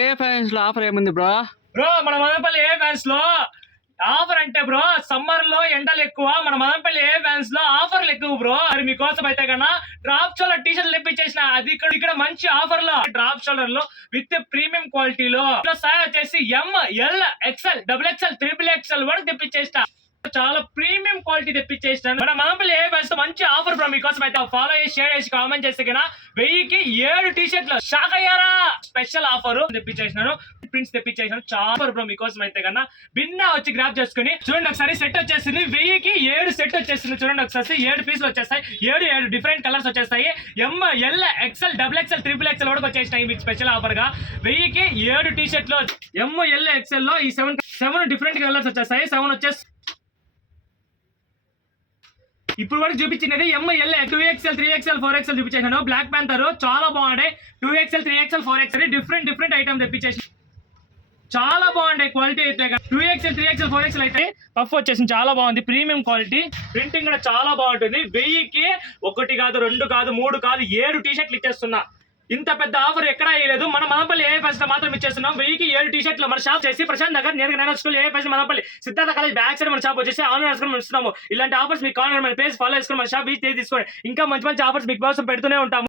ఏ fans లో offer ఏముంది bro? Bro మన మదనపల్లి ఏ ఫ్యాన్స్ లో ఆఫర్ అంటే బ్రో సమ్మర్ లో ఎండలు ఎక్కువ. మన మదనపల్లి ఏ ఫ్యాన్స్ లో ఆఫర్లు ఎక్కువ బ్రో. మరి మీకోసం అయితే కన్నా డ్రాప్ షోల్డర్ టీ షర్ట్ తెప్పించేసిన. అది ఇక్కడ మంచి ఆఫర్ లో డ్రాప్ షోల్డర్ లో విత్ ప్రీమియం క్వాలిటీలో సైజ్ వచ్చేసి ML XL XXL XXL వరకు తెప్పించేసిన. చాలా ప్రీమియం క్వాలిటీ తెప్పించేసినాను. మన మదనపల్లి ఏ ఫ్యాన్స్ లో మంచి ఆఫర్ బ్రో. మీకోసం అయితే ఫాలో చేసి షేర్ చేసి కామెంట్ చేస్తే కన్నా 1000కి 7 టీ షర్ట్లు షాక్ అయ్యారా. స్పెషల్ ఆఫర్ తెప్పించేసినాను. ప్రింట్స్ తెప్పించేసినాను. చాలా బ్రో మీకోసం అయితే కన్నా భిన్న వచ్చి గ్రాప్ చేసుకుని చూడండి. ఒకసారి సెట్ వచ్చేసింది. 1000కి 7 సెట్ వచ్చేసింది. చూడండి ఒకసారి 7 పీసులు వచ్చేస్తాయి. 7 డిఫరెంట్ కలర్స్ వచ్చేస్తాయి. ML XL XXL XXL వరకు వచ్చేసినాయి మీకు స్పెషల్ ఆఫర్ గా. 1000కి 7 టీ షర్ట్లు ML XL లో ఈ 7 డిఫరెంట్ కలర్స్ వచ్చేస్తాయి. 7 వచ్చేసి ఇప్పుడు వరకు చూపించినది ML 2XL 3XL 4XL చూపించాను. బ్లాక్ ప్యాంథర్ చాలా బాగుంటాయి. 2XL 3XL 4XL different item తెప్పించేసి చాలా బాగుంటాయి. క్వాలిటీ అయితే 2XL 3XL 4XL అయితే పఫ్ వచ్చేసి చాలా బాగుంది. ప్రీమియం క్వాలిటీ ప్రింటింగ్ కూడా చాలా బాగుంటుంది. 1000కి 1 కాదు 2 కాదు 3 కాదు 7 టీ షర్ట్లు ఇచ్చేస్తున్నా. ఇంత పెద్ద ఆఫర్ ఎక్కడా వేయలేదు. మన మదనపల్లి ఏ ఫెస్ట్ మాత్రం ఇచ్చేస్తున్నాం. 1000కి 7 టీ షర్ట్లు మన షాప్ చేసి ప్రశాంత్ నగర్ నేరుగా స్కూల్ ఏ fest Madanapalle Siddhartha college back side మన షాప్ వచ్చేసి ఆన్లైన్ ఇస్తున్నాము. ఇలాంటి ఆఫర్స్ మీకు కావాలి మన పేజ్ ఫాలో చేసుకుని మన షాప్ తీసుకోండి. ఇంకా మంచి ఆఫర్స్ మీకు కోసం పెడుతూనే ఉంటాము.